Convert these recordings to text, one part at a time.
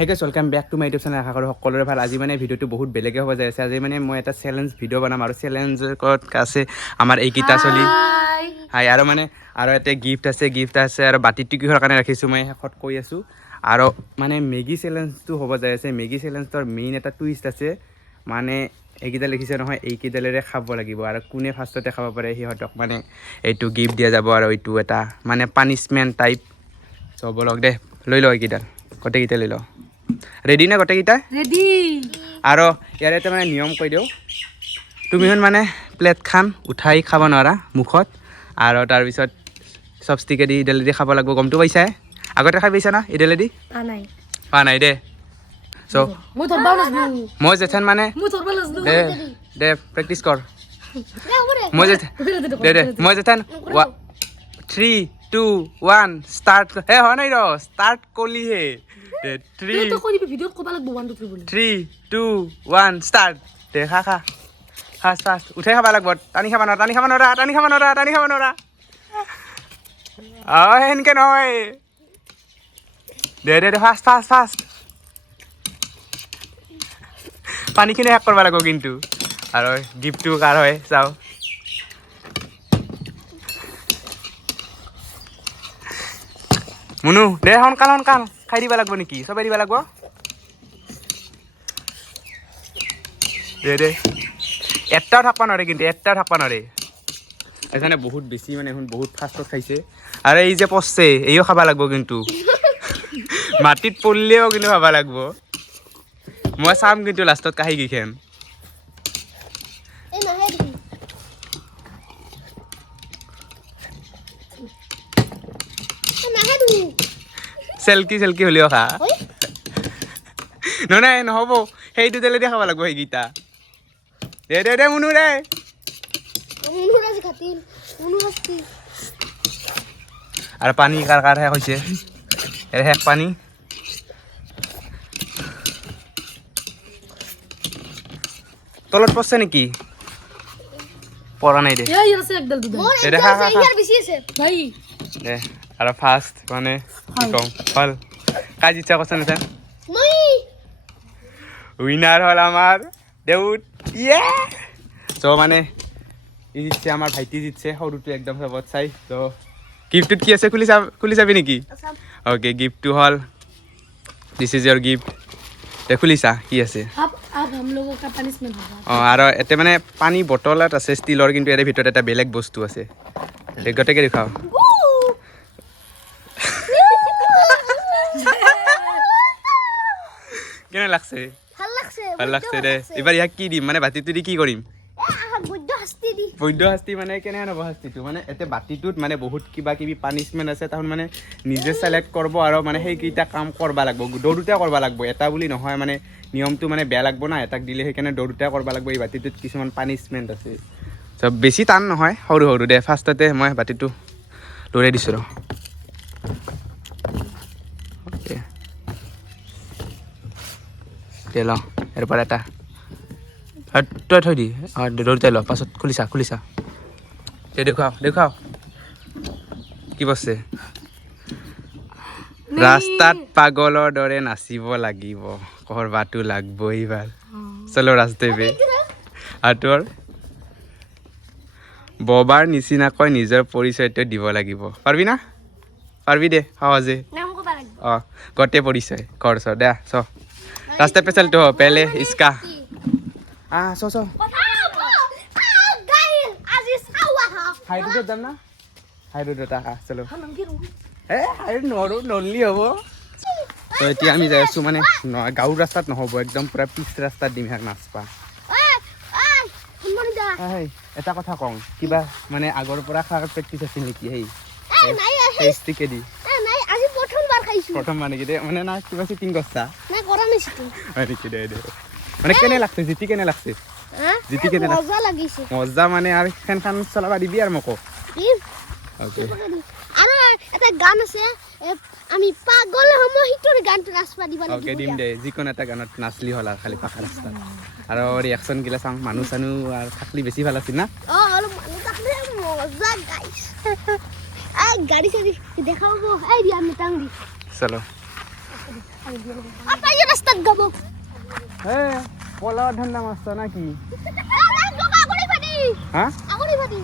Hey guys, welcome back to my YouTube channel. আশা কৰোঁ সকলোৰে ভাল। আজি মানে ভিডিঅ'টো বহুত বেলেগে হ'ব যাইছে। আজি মানে মই এটা চ্যালেঞ্জ ভিডিঅ' বনাম আৰু চ্যালেঞ্জৰ ক'ত আছে আমাৰ এইকেইটা চলি। হাই আৰু মানে আৰু এটা গিফট আছে আৰু বাটিটো কিহৰ কাৰণে ৰাখিছোঁ মই শেষত কৈ আছোঁ। আৰু মানে মেগী চ্যালেঞ্জটো হ'ব যাই আছে। মেগী চ্যালেঞ্জৰ মেইন এটা টুইষ্ট আছে। মানে এইকেইটা লিখিছে নহয় এইকেইডালেৰে খাব লাগিব আৰু কোনে ফাৰ্ষ্টতে খাব পাৰে সিহঁতক মানে এইটো গিফট দিয়া যাব আৰু এইটো এটা মানে পানিশমেণ্ট টাইপ। চ' বলক দে লৈ লওঁ এইকেইডাল গোটেইকেইটা লৈ লওঁ। ৰেডি না গোটেইকেইটা ৰেডি আৰু ইয়াৰ এটা মানে নিয়ম কৈ দিওঁ তুমি মানে প্লেটখন উঠাই খাব নোৱাৰা মুখত আৰু তাৰপিছত চপষ্টিকেদি ইডালেদি খাব লাগিব গমটো পাইছা আগতে খাই পাইছা না ইডালেদি পোৱা নাই দে চ' মই জেঠান মানে দে দে প্ৰেক্টিছ কৰ মই জেঠান 3 2 1 ষ্টাৰ্ট হে হয় নাই ৰ ষ্টাৰ্ট কলিহে 3 2 1 ষ্টাৰ্ট দে খা ফাৰ্ষ্ট উঠাই খাব লাগিব টানি খাব নোৱাৰা সেনেকৈ নহয় দে ফাৰ্ষ্ট পানীখিনি শেষ কৰিব লাগিব কিন্তু আৰু গিফ্টটো কাৰ হয় চাওঁ মুনু দে সোনকাল খাই দিব লাগিব নেকি চবেই দিব লাগিব দে এটাও থাকবা নোৱাৰে কিন্তু এখানে বহুত বেছি মানে এখন বহুত ফাষ্টত খাইছে আৰু এই যে পচছে এইও খাব লাগিব কিন্তু মাটিত পৰলেও কিন্তু খাব লাগিব মই চাম কিন্তু লাষ্টত কাহি কিখান চেলকি হ'লেও খা নহয় নহ'ব সেইটো তেলেদি খাব লাগিব সেইকেইটা দে মুনু দে আৰু পানী কাৰ শেষ হৈছে শেষ পানী তলত পৰছে নেকি পৰা নাই দে দে আৰু ফাৰ্ষ্ট মানে কি কম হ'ল কাজ ইচ্ছা কৰছে না উইনাৰ হ'ল আমাৰ দেউত ইয়ে চ' মানে ই জিতছে আমাৰ ভাইটি জিতছে সৰুটো একদম চবত চাই ত' গিফ্টটোত কি আছে খুলি চাবি নেকি অ'কে গিফ্টটো হ'ল দিছ ইজ ইয়ৰ গিফ্ট দে খুলিছা কি আছে অঁ আৰু এতে মানে পানী বটলত আছে ষ্টিলৰ কিন্তু ইয়াৰ ভিতৰত এটা বেলেগ বস্তু আছে গোটেইকে দেখাওঁ কেনে লাগছে ভাল লাগছে দে এবাৰ ইয়াক কি দিম মানে বাতিটো দি কি কৰিম বৈদ্য শাস্তি মানে কেনেহেন হ'ব শাস্তিটো মানে এতে বাতিটোত মানে বহুত কিবা কিবি পানিছমেণ্ট আছে তাহোন মানে নিজে চেলেক্ট কৰিব আৰু মানে সেইকেইটা কাম কৰিব লাগিব দৌৰোতে কৰিব লাগিব এটা বুলি নহয় মানে নিয়মটো মানে বেয়া লাগিব না এটাক দিলে সেইকাৰণে দৌৰোতে কৰিব লাগিব এই বাতিটোত কিছুমান পানিছমেণ্ট আছে চব বেছি টান নহয় সৰু দে ফাৰ্ষ্টতে মই বাতিটো দৌৰাই দিছোঁ ৰ অ'কে দে ল ইয়াৰ পৰা এটা তই থৈ দি দৌৰতে ল পাছত খুলিছা দে দেখুৱাও কি বস্তু ৰাস্তাত পাগলৰ দৰে নাচিব লাগিব কৰবাতো লাগব এইবাৰ চলো ৰাস্তে বে আঁতৰ ববাৰ নিচিনাকৈ নিজৰ পৰিচয়টো দিব লাগিব পাৰবি দে সহজে অঁ গোটেই পৰিচয় কৰ দে চ ৰাস্তা पे चलते हो पहले इसका চ হাইড্ৰোডত যাম না হাইড্ৰোডত চলো হাইড্ৰোড নৰলি হ'ব তো এতিয়া আমি যাই আছোঁ মানে গাঁৱৰ ৰাস্তাত নহ'ব একদম পূৰা পিচ ৰাস্তাত দিম ইয়াক নাচপা এটা কথা কওঁ কিবা মানে আগৰ পৰা খোৱাৰ প্ৰেক্টিচ আছিল নেকি সেই ষ্টিকেদি প্ৰথমবাৰ নেকি দে মানে না কিবা চিটিং কৰছা হয় নেকি দে মানে কেনে লাগছে জিতি কেনে লাগছে মজা মানে আৰু ফেনখন চলাবা দিবি আৰু মোকো অ'কে আৰু এটা গান আছে আমি পাগল হম হিটোৰ গানটো নাচবা দিবা লাগিব অ'কে দিম দে যিকোনো এটা গানত নাচলি হ'ল আৰু খালি পাকা ৰাস্তাত আৰু ৰিয়েকশ্যন গিলা চাওঁ মানুহ আৰু থাকলি বেছি ভাল আছিল না অলপ মানুহ থাকলে মজা গাইছ গাড়ি চাড়ি দেখাবো এই দিয়া আমি টাং দি চলো আপা এই রাস্তাত গাব হে পলা ধান্দা মাছ না কি আগড়ি ফাটি হ্যাঁ আগড়ি ফাটি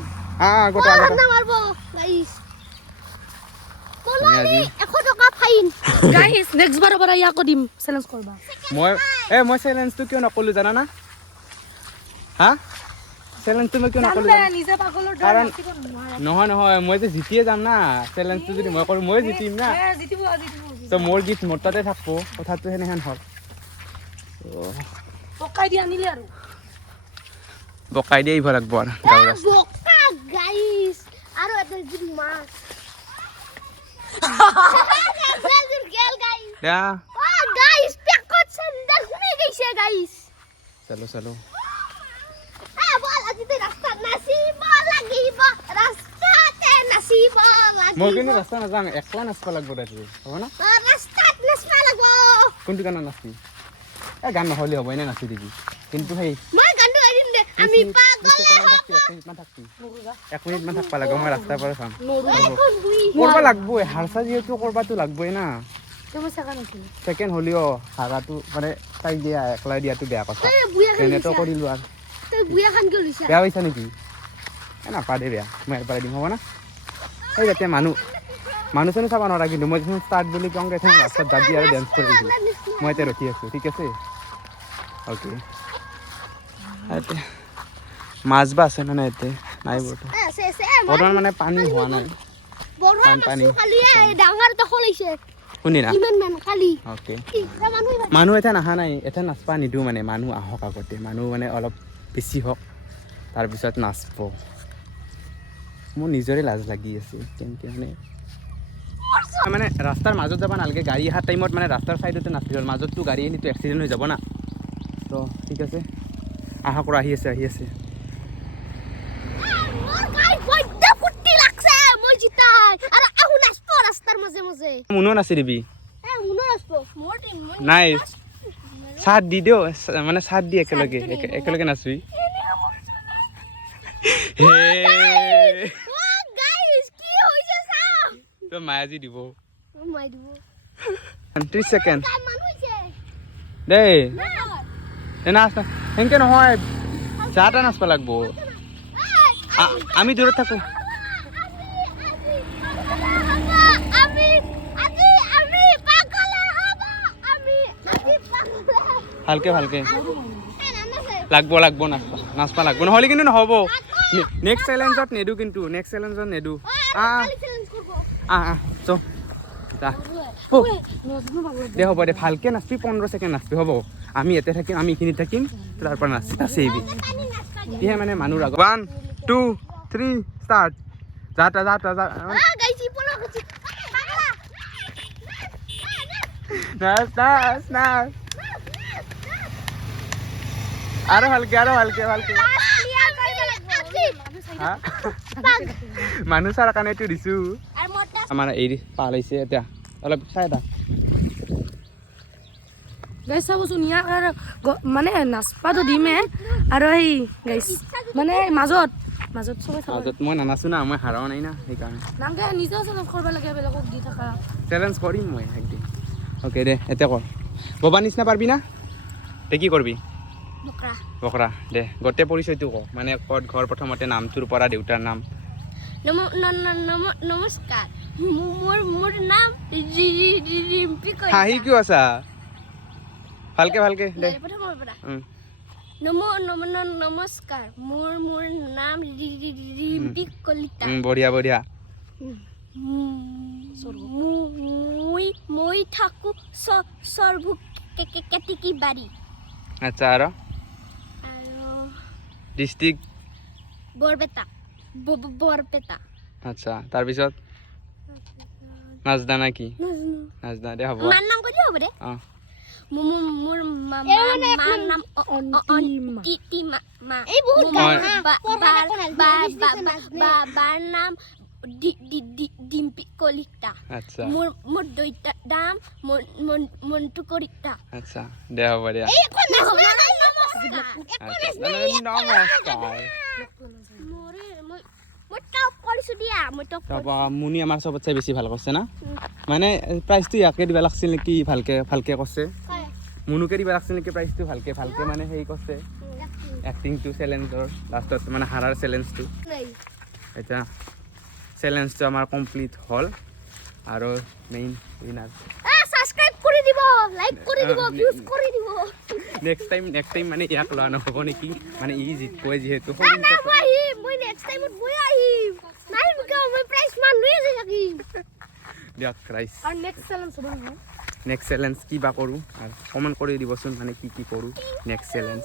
গোটা গোটা না মারবো গাইস কলনি 100 টাকা ফাইন গাইস নেক্সট বাৰৰ পৰা ইয়াকো দিম চ্যালেঞ্জ কৰবা মই চেলেঞ্জটো কিয় নকলো জানা না হা চেলেঞ্জটো মই কিয় নকলো নিজে পাগলৰ দৰে কাৰণ নাচিব নোৱাৰা নহয় মই যে জিতিয়ে যাম না চেলেঞ্জটো যদি মই কৰোঁ মই জিতিম না জিতিব তো মোৰ গীত মোৰ তাতে থাকব কথাটো সেনেহেন হ'ল পকাই দি আনিলে আৰু বকাই দিয়ে আহিব লাগব আৰু গাঁৱৰ ৰাস্তা বোকা গাইস আৰু এটা জি মাছ গেল গাইস দিয়া ও গাইস পেকত সেন্ডাল ঘুমে গেছে গাইস চলো বল আজি তো রাস্তা নাচিব লাগিব রাস্তাতে নাচিব লাগিব মই কিন্তু ৰাস্তা নাযাওঁ একলা নাচবা লাগব তাতে হ'ব না রাস্তাত নাচবা লাগিব কোনটো গানত নাচি গান নহ'লে হ'ব এনে নাচি দিবি কিন্তু সেই মই গানটো গাইম দে আমি পাগল এক মিনিটমান থাকবা লাগিব মই ৰাস্তাৰ পৰা চাম এখন বুই কৰবা লাগবই হাৰচা যিহেতু কৰবাতো লাগবই না তুমি চাকা নাছিল ছেকেণ্ড হ'লেও হাৰাটো মানে তাই দিয়া একলাই দিয়াটো বেয়া কথা তই বুয়া খান এনেতো কৰিলোঁ আৰু তই বুয়া খান কি লৈছা বেয়া পাইছা নেকি নাপাদে বেয়া মই এবাৰ দিম হ'ব না এই যাতে মানুহ চানুহ চাব নোৱাৰা কিন্তু মই যখন ষ্টাৰ্ট বুলি কওঁ এখন ৰাস্তাত যাবি আৰু ডেন্স কৰি দিম মই এতিয়া ৰখি আছোঁ ঠিক আছে অ'কে মাছ বা আছে নে এতিয়া নাই বৰ্তমান মানে পানী হোৱা নাই বৰৱা পানী। মাছ খালি ডাঙৰ এটা খলাইছে শুনিনা ইমান মান কালি অ'কে কি মানুহ মানুহ এতিয়া নাহা নাই এতিয়া নাচবা নিদিওঁ মানে মানুহ আহক আগতে মানুহ মানে অলপ বেছি হওক তাৰপিছত নাচব মোৰ নিজৰে লাজ লাগি আছে কেনেকৈ মানে ৰাস্তাৰ মাজত যাব নালাগে গাড়ী অহাৰ টাইমত মানে ৰাস্তাৰ ছাইডতে নাচিল হ'ল মাজততো গাড়ী আহিলেতো এক্সিডেণ্ট হৈ যাব না তো ঠিক আছে আহা কৰা আহি আছে মোৰ গাই বড্ডা ফুটি লাগছে মই জিতাই আৰু আহু নাচব ৰাস্তাৰ মাজে মাজে মুনো নাচি দিবি মুনো নাচব মোৰ টিম মই নাই চাট দি দিওঁ মানে চাট দি একেলগে নাচবি হে ও গাইস কি হইছে সা তো মায়াজি দিব মাই দিব 30 সেকেন্ড কাই মানুহ হইছে দেই নাচ না সেনকে নহয় চাটা নাচবা লাগব আমি দূৰত থাকো ভালকে লাগব নাচবা লাগব নহ'লে কিন্তু নহ'ব নেক্সট চেলেঞ্জত নেদো কিন্তু চ দে হ'ব দে ভালকে নাচবি 15 ছেকেণ্ড নাচবি হ'ব আমি ইয়াতে থাকিম আমি এইখিনিত থাকিম তাৰ পৰা নাচিবি তেতিয়াহে মানে মানুহ ৰাগ 1 2 3 ষ্টাৰ্ট যা নাচ আৰু ভালকে মানুহ চাৰ কাৰণে এইটো দিছো আমাৰ এই পালাইছে এতিয়া অলপ চাই দা গাইছ চাবচোন ইয়াক আৰু মানে নাচপাটো দিমে আৰু এই গাইছ মানে মাজত চবে চাব মাজত মই নানাচো না মই হাৰাও নাই না সেইকাৰণে নামকে নিজেও চেলেঞ্জ কৰিব লাগে বেলেগক দি থকা চেলেঞ্জ কৰিম মই একদিন অ'কে দে এতিয়া কৰ ববা নিচিনা পাৰিবি না তে কি কৰিবি বকৰা দে গোটেই পৰিচয়টো ক মানে ক'ত ঘৰ প্ৰথমতে নামটোৰ পৰা দেউতাৰ নাম নমস্কাৰ মোৰ নাম ৰিম্পি কলিতা হাঁহি কিয় আছা ভালকে দে প্ৰথমৰ পৰা নমস্কাৰ মোৰ নাম ৰিম্পি কলিতা বঢ়িয়া মই থাকো সৰভুক কেতিকি বাৰী আচ্ছা আৰু ডিষ্ট্ৰিক্ট বৰপেটা আচ্ছা তাৰপিছত নাজদা না কি নাজদা দে হ'ব মাৰ নাম কৰি হ'ব দে অঁ মোৰ মাৰ নাম অন্তিমা এই বহুত বাৰ নাম ডিম্পি কলিতা আচ্ছা মোৰ দৈতাৰ নাম মন্টু কলিতা আচ্ছা দে হ'ব দে মই টপ কৰিছো দিয়া মই টপ তাৰপৰা মুনি আমাৰ চবতছে বেছি ভাল কৰিছে না মানে প্ৰাইজটো ইয়াকে দিব লাগিছিল নেকি ভালকে ভালকে কৈছে মুনুকে দিব লাগিছিল নেকি প্ৰাইজটো ভালকে ভালকে মানে হেৰি কৈছে এক্টিংটো চেলেঞ্জৰ লাষ্টত মানে হাৰাৰ চেলেঞ্জটো এতিয়া চেলেঞ্জটো আমাৰ কমপ্লিট হ'ল আৰু মেইন উইনাৰ সাবস্ক্ৰাইব কৰে দিব লাইক কৰে দিব ভিউজ কৰে দিব নেক্সট টাইম মানে ইয়াক লোৱা নহ'ব নেকি মানে ই জিতবই যিহেতু না মই নেক্সট টাইমত মই আহিম নাই বিকা মই প্রাইজ মান লৈ যাই দিয়ক ৰাইজ আৰু নেক্সট চেলেঞ্জ হ'ব নহয় নেক্সট চেলেঞ্জ কি বা কৰোঁ আৰু কমেণ্ট কৰি দিবচোন মানে কি কৰোঁ নেক্সট চেলেঞ্জ